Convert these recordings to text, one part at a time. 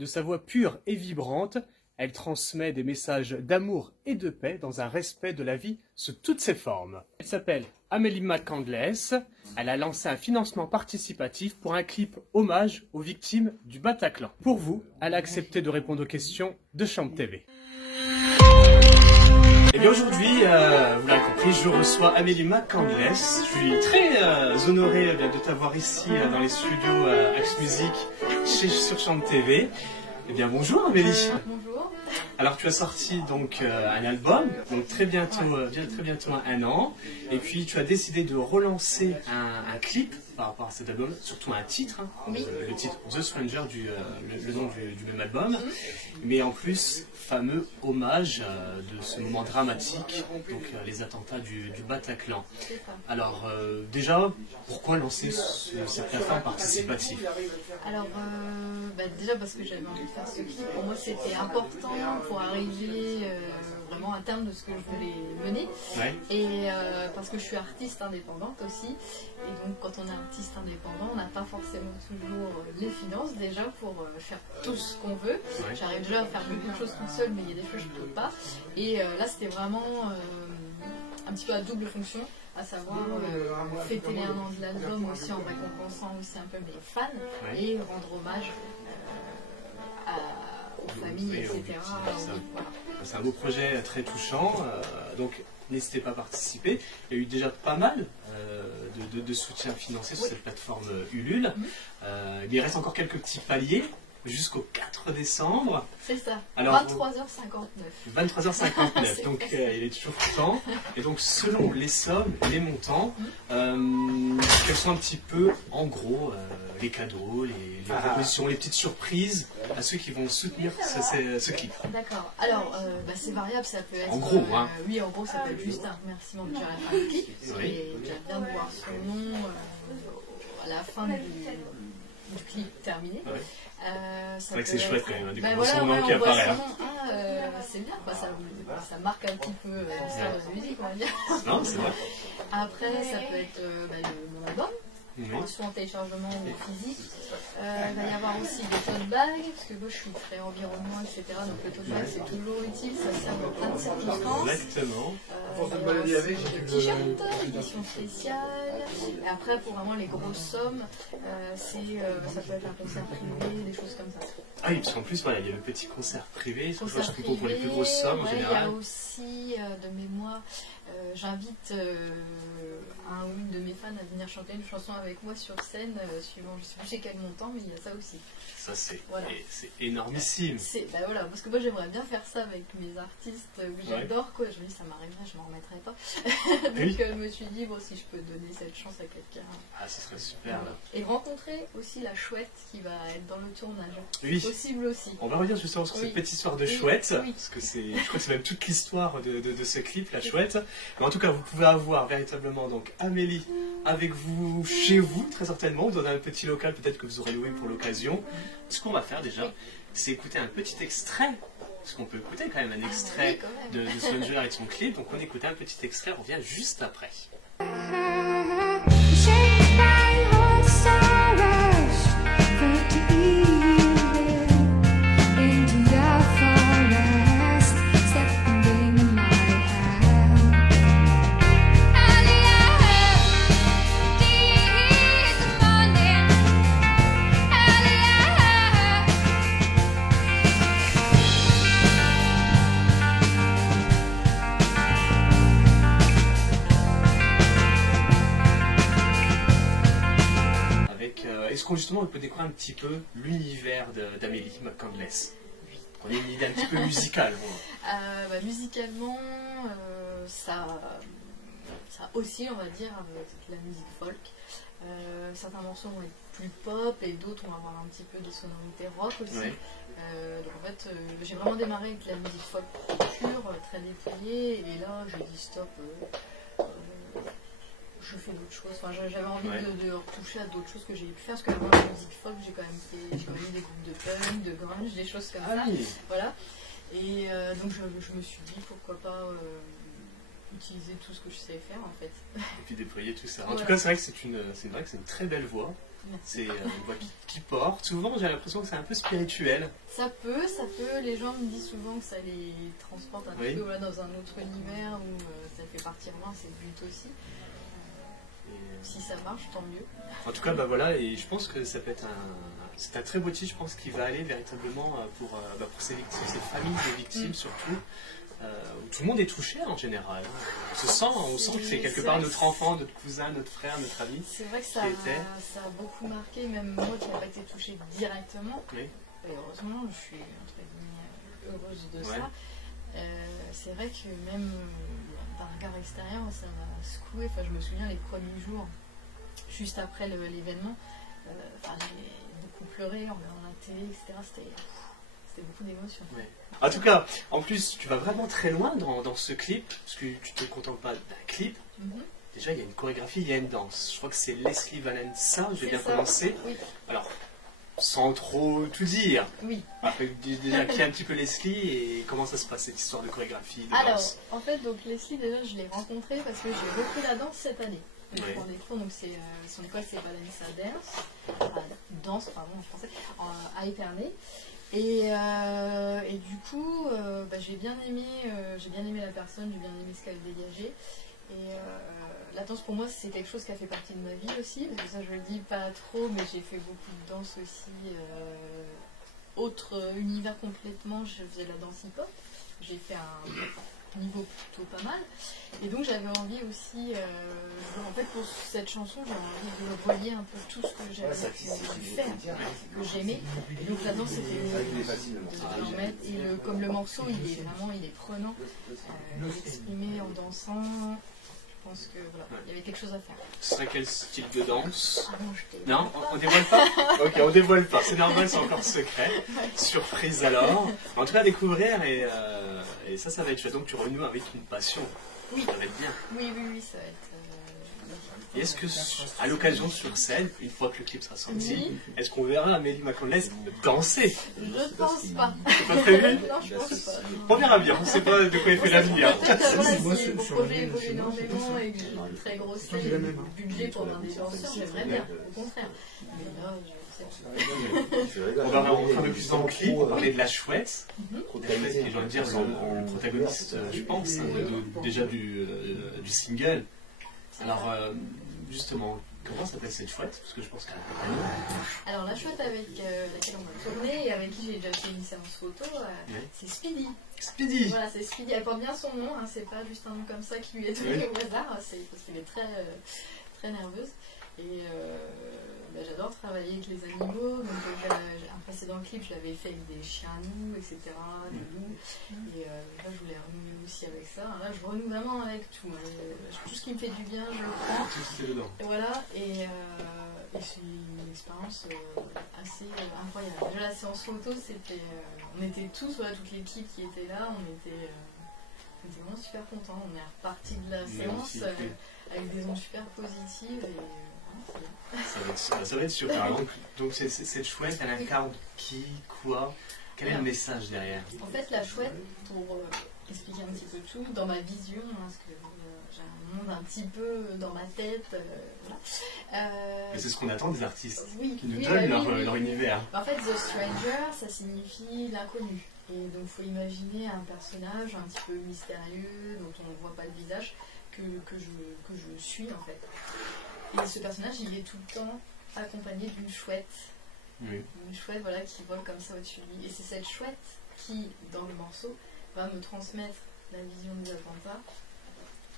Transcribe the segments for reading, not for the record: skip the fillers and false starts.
De sa voix pure et vibrante, elle transmet des messages d'amour et de paix dans un respect de la vie sous toutes ses formes. Elle s'appelle Amélie McCandless. Elle a lancé un financement participatif pour un clip hommage aux victimes du Bataclan. Pour vous, elle a accepté de répondre aux questions de Champ TV. Et bien aujourd'hui, vous l'avez compris, je reçois Amélie McCandless. Je suis très honoré de t'avoir ici dans les studios Axe Musique sur Champ TV. Eh bien bonjour Amélie. Bonjour. Alors tu as sorti donc un album, donc très bientôt un an, et puis tu as décidé de relancer un clip par rapport à cet album, surtout un titre, Oui. Le titre The Stranger, le nom du même album, mais en plus fameux hommage de ce moment dramatique, donc les attentats du Bataclan. Alors déjà, pourquoi lancer cette plateforme participative? Alors déjà parce que j'avais envie de faire ce clip, pour moi c'était important pour arriver vraiment à terme de ce que je voulais mener. Ouais. Et parce que je suis artiste indépendante aussi, et donc quand on est artiste indépendant, on n'a pas forcément toujours les finances déjà pour faire tout ce qu'on veut. Ouais. J'arrive déjà à faire beaucoup de choses toute seule, mais il y a des choses que je ne peux pas. Et là c'était vraiment un petit peu à double fonction, à savoir fêter les 1 an de l'album aussi en récompensant aussi un peu mes fans, Ouais. et rendre hommage aux familles, Oui, etc. voilà. C'est un beau projet très touchant, donc n'hésitez pas à participer. Il y a eu déjà pas mal de soutien financier sur cette plateforme Ulule. Mais il reste encore quelques petits paliers jusqu'au 4 décembre. C'est ça, Alors, 23h59. 23h59, donc il est toujours temps. Et donc selon les sommes, les montants, quels sont un petit peu, en gros, les cadeaux, les propositions, les petites surprises à ceux qui vont soutenir ce clip. D'accord, alors c'est variable, ça peut être... En gros, hein. Oui, en gros, ça peut être juste un remerciement de Jérémy Marquis, Oui. et déjà bien de voir son nom à la fin du clip terminé. Ouais. C'est vrai que c'est chouette quand même, hein, du coup, voilà, son nom ouais, qui on voit apparaît. son nom, c'est bien, quoi, ça marque un petit peu l'histoire de la musique, on va dire. Non, c'est vrai. Après, ça peut être mon album, soit en téléchargement ou physique. Il va y avoir aussi des tote bags, parce que moi je suis très environnement, etc. Donc le tote bag c'est toujours utile, ça sert dans plein de circonstances. Exactement. Il y a aussi des t-shirts, édition spéciale. Et après, pour vraiment les grosses sommes, ça peut être un concert privé, des choses comme ça. Ah oui, parce qu'en plus, voilà, il y a le petit concert privé, Concert c'est plutôt pour les plus grosses sommes en ouais, général. il y a aussi, de mémoire, j'invite un ou une de mes fans à venir chanter une chanson avec moi sur scène, suivant, je ne sais plus chez quel montant, mais il y a ça aussi. Ça, c'est Voilà. énormissime. Voilà, parce que moi j'aimerais bien faire ça avec mes artistes que j'adore, quoi. Je me dis ça m'arriverait, je m'en remettrai pas. Donc je me suis dit, bon, si je peux donner cette chance à quelqu'un. Ah, ce serait super. Là. Et rencontrer aussi la chouette qui va être dans le tournage. Oui. C'est possible aussi. On va revenir justement sur cette petite histoire de chouette, parce que je crois que c'est même toute l'histoire de ce clip, la chouette. Mais en tout cas, vous pouvez avoir véritablement donc Amélie avec vous chez vous, très certainement, dans un petit local peut-être que vous aurez loué pour l'occasion. Ce qu'on va faire déjà, c'est écouter un petit extrait, parce qu'on peut écouter quand même un extrait de Stranger et de son clip, donc on écoute un petit extrait, on revient juste après. Est-ce qu'on justement on peut découvrir un petit peu l'univers d'Amélie McCandless? On a une idée un petit peu musicale. Musicalement, ça oscille, on va dire, avec la musique folk. Certains morceaux vont être plus pop et d'autres vont avoir un petit peu des sonorités rock aussi. Ouais. Donc en fait, j'ai vraiment démarré avec la musique folk pure, très dépouillée, et là j'ai dit stop. Je fais d'autres choses. Enfin, j'avais envie de retoucher à d'autres choses que j'ai pu faire, parce que avant la musique folk, j'ai quand même eu des groupes de punk, de grunge, des choses comme ça. Oui. Voilà. Et donc je me suis dit pourquoi pas utiliser tout ce que je sais faire en fait. Et puis déployer tout ça. En tout cas, c'est vrai que c'est une très belle voix. C'est une voix qui porte. Souvent, j'ai l'impression que c'est un peu spirituel. Ça peut. Les gens me disent souvent que ça les transporte un petit peu dans un autre univers où ça fait partir loin, c'est le but aussi. Si ça marche, tant mieux. En tout cas, bah voilà, et je pense que ça peut être c'est un très beau titre, je pense, qui va aller véritablement pour ces victimes, ces familles de victimes surtout. Où tout le monde est touché en général. On sent que c'est quelque part notre enfant, notre cousin, notre frère, notre ami. C'est vrai que ça a beaucoup marqué, même moi qui n'ai pas été touchée directement. Oui. Et heureusement, je suis entre guillemets heureuse de ça. C'est vrai que même d'un regard extérieur, ça m'a secoué. Enfin, je me souviens les premiers jours, juste après l'événement, j'ai beaucoup pleuré en regardant la télé, etc. C'était beaucoup d'émotions. Ouais. En tout cas, en plus, tu vas vraiment très loin dans ce clip, parce que tu ne te contentes pas d'un clip. Déjà, il y a une chorégraphie, il y a une danse. Je crois que c'est Leslie Valença, je vais bien prononcer. Oui. Alors, sans trop tout dire. Oui. Après, déjà, qui est un petit peu Leslie et comment ça se passe cette histoire de chorégraphie, de danse? En fait, donc Leslie, déjà, je l'ai rencontrée parce que j'ai repris la danse cette année. Je prends des cours, donc son école c'est Valença Danse, en français, à Épernay. Et du coup, j'ai bien aimé la personne, j'ai bien aimé ce qu'elle dégageait. Et la danse pour moi c'est quelque chose qui a fait partie de ma vie aussi, parce que ça je le dis pas trop, mais j'ai fait beaucoup de danse aussi. Autre univers complètement, je faisais de la danse hip-hop. J'ai fait un niveau plutôt pas mal. Et donc j'avais envie aussi, en fait pour cette chanson, j'avais envie de relier un peu tout ce que j'avais pu faire, que j'aimais. Et donc la danse c'était et comme le morceau il est prenant, l'exprimer en dansant. Je pense que voilà, il y avait quelque chose à faire. Ce serait quel style de danse? Non, on dévoile pas. Ok, on dévoile pas. C'est normal, c'est encore secret. Surprise alors. En tout cas, découvrir et ça va être chouette. Donc tu renoues avec une passion. Oui. Ça va être bien. Oui, ça va être. Et est-ce que, à l'occasion sur scène, une fois que le clip sera sorti, est-ce qu'on verra Amélie McConless danser? Je pense pas. C'est pas prévu? Non, je pense pas. On verra bien, on ne sait pas de quoi est fait l'avenir. Si mon projet évolue énormément et que j'ai une très grosse budget pour un des danseurs, j'aimerais bien, au contraire. Mais là, on va rentrer un peu plus dans le clip, on parlait de la chouette, qui est, dire, le protagoniste, je pense, déjà du single. Alors, justement, comment s'appelle cette chouette? Parce que je pense qu'elle a pas de nom. Alors, la chouette avec laquelle on va tourner et avec qui j'ai déjà fait une séance photo, c'est Speedy. Speedy. Voilà, c'est Speedy. Elle porte bien son nom, hein, c'est pas juste un nom comme ça qui lui est donné au hasard, c'est parce qu'elle est très nerveuse. Et j'adore travailler avec les animaux. Donc, un précédent clip, je l'avais fait avec des chiens à nous, etc., des loups. Et là, je voulais renouer aussi avec ça. Là, je renoue vraiment avec tout. Tout ce qui me fait du bien, je le prends. Tout ce qui est dedans. Et voilà. Et c'est une expérience assez incroyable. Déjà, la séance photo, c'était. On était tous, toute l'équipe qui était là, on était vraiment super contents. On est reparti de la séance avec des ondes super positives. Ça va être super. Donc cette chouette, elle incarne qui, quoi? Quel est le message derrière? En fait, la chouette, pour expliquer un petit peu tout, dans ma vision, parce que j'ai un monde un petit peu dans ma tête. Mais c'est ce qu'on attend des artistes, qui nous donnent leur univers. En fait, The Stranger, ça signifie l'inconnu. Et donc, il faut imaginer un personnage un petit peu mystérieux, dont on ne voit pas le visage, que je suis en fait. Et ce personnage, il est tout le temps accompagné d'une chouette. Oui. Une chouette qui vole comme ça au-dessus de lui. Et c'est cette chouette qui, dans le morceau, va me transmettre la vision des attentats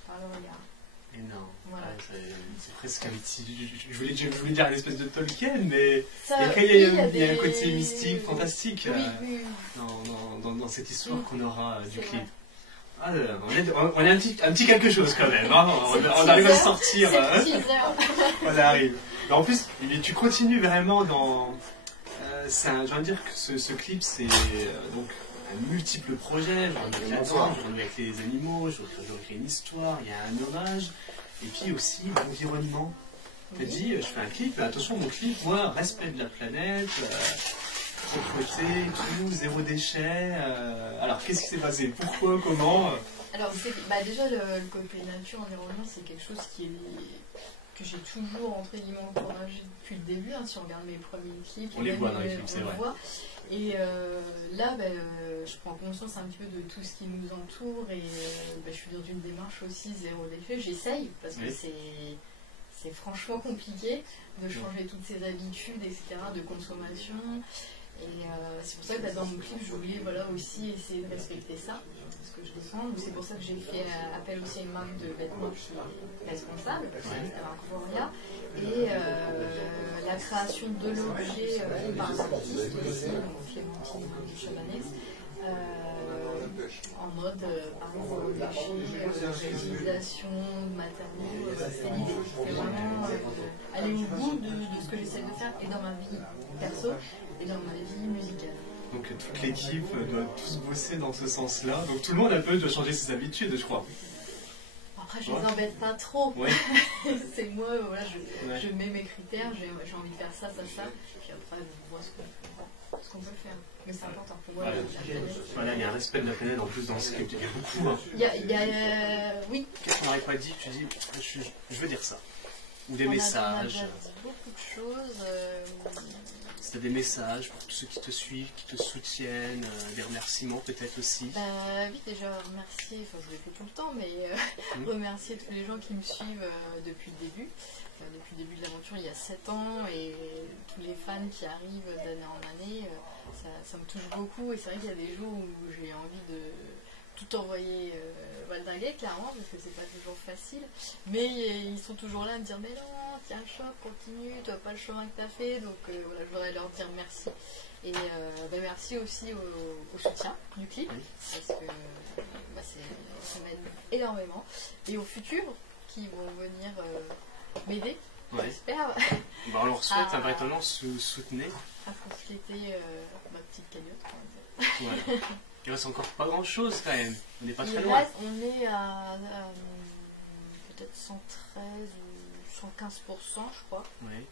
par le regard. Énorme. Voilà. C'est presque un petit... Je voulais dire une espèce de Tolkien, mais il y a un côté mystique, fantastique dans cette histoire qu'on aura du clip. On a un petit quelque chose quand même, hein. On arrive à sortir. On arrive. Mais en plus, tu continues vraiment dans... j'ai envie de dire que ce clip, c'est donc un multiple projet. Je renoue avec les animaux, je recrée une histoire, il y a un hommage. Et puis aussi l'environnement. Tu as dit, je fais un clip, mais attention, mon clip, moi, respect de la planète. propreté, tout, zéro déchet. Alors, qu'est-ce qui s'est passé? Pourquoi? Comment? Alors, déjà, le côté nature, environnement, c'est quelque chose que j'ai toujours, entre guillemets, encouragé depuis le début. Hein, si on regarde mes premiers clips, on les voit dans les clips, c'est vrai. Et là, je prends conscience un petit peu de tout ce qui nous entoure et je suis dans une démarche aussi zéro déchet. J'essaye, parce que c'est franchement compliqué de changer toutes ces habitudes, etc., de consommation. Et c'est pour ça que dans mon clip, je voulais aussi essayer de respecter ça, ce que je défends. C'est pour ça que j'ai fait appel aussi à une marque de vêtements qui est responsable, la marque Voria. Et la création de l'objet par un artiste aussi, donc Clémentine Chabanès, en mode par exemple au déchet, réutilisation de matériaux, c'est l'idée. C'est vraiment aller au bout de ce que j'essaie de faire et dans ma vie perso et dans ma vie musicale. Donc toute l'équipe doit tous bosser dans ce sens-là. Donc tout le monde un peu doit changer ses habitudes, je crois. Après, je les embête pas trop. Ouais. C'est moi, je mets mes critères, j'ai envie de faire ça, ça, ça. Puis après, on voit ce qu'on peut faire. Mais c'est important pour moi. Voilà, il y a un respect de la planète en plus dans ce clip. Il y a beaucoup. Hein. Oui. Qu'est-ce qu'on n'aurait pas dit? Tu dis, je veux dire ça. Ou des messages. On a dit beaucoup de choses. C'était des messages pour tous ceux qui te suivent, qui te soutiennent, des remerciements peut-être aussi. Oui, déjà remercier, je le fais tout le temps, mais remercier tous les gens qui me suivent depuis le début. Depuis le début de l'aventure, il y a 7 ans, et tous les fans qui arrivent d'année en année, ça me touche beaucoup. Et c'est vrai qu'il y a des jours où j'ai envie de tout envoyer valdinguer, clairement, parce que c'est pas toujours facile. Mais ils sont toujours là à me dire, mais non, tiens, choc, continue, tu vois pas le chemin que tu as fait. Donc je voudrais leur dire merci. Et merci aussi au soutien du clip, parce que ça m'aide énormément. Et aux futurs qui vont venir m'aider, j'espère. On leur souhaite véritablement soutenir. À compléter ma petite cagnotte, ouais. Il reste encore pas grand chose quand même. On n'est pas très loin. On est à peut-être 113 ou 115%, je crois. Oui.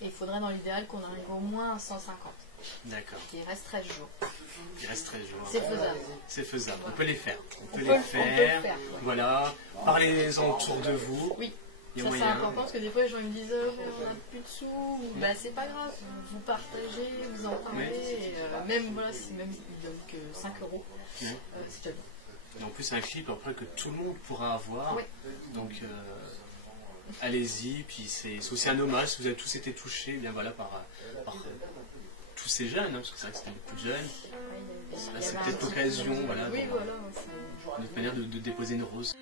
Et il faudrait dans l'idéal qu'on arrive au moins à 150. D'accord. Il reste 13 jours. Il reste 13 jours. C'est faisable. C'est faisable. Voilà. On peut les faire. On peut le faire. Voilà. Parlez-en autour de vous. Oui. Ça c'est important parce que des fois les gens me disent on n'a plus de sous, c'est pas grave, vous partagez, vous en parlez, et même si même ils donnent que 5 €, c'est déjà bien. Et en plus c'est un clip après que tout le monde pourra avoir, donc allez-y, puis c'est aussi un hommage, si vous avez tous été touchés par tous ces jeunes, parce que c'est vrai que c'était beaucoup de jeunes, c'est peut-être l'occasion, une autre manière de déposer une rose.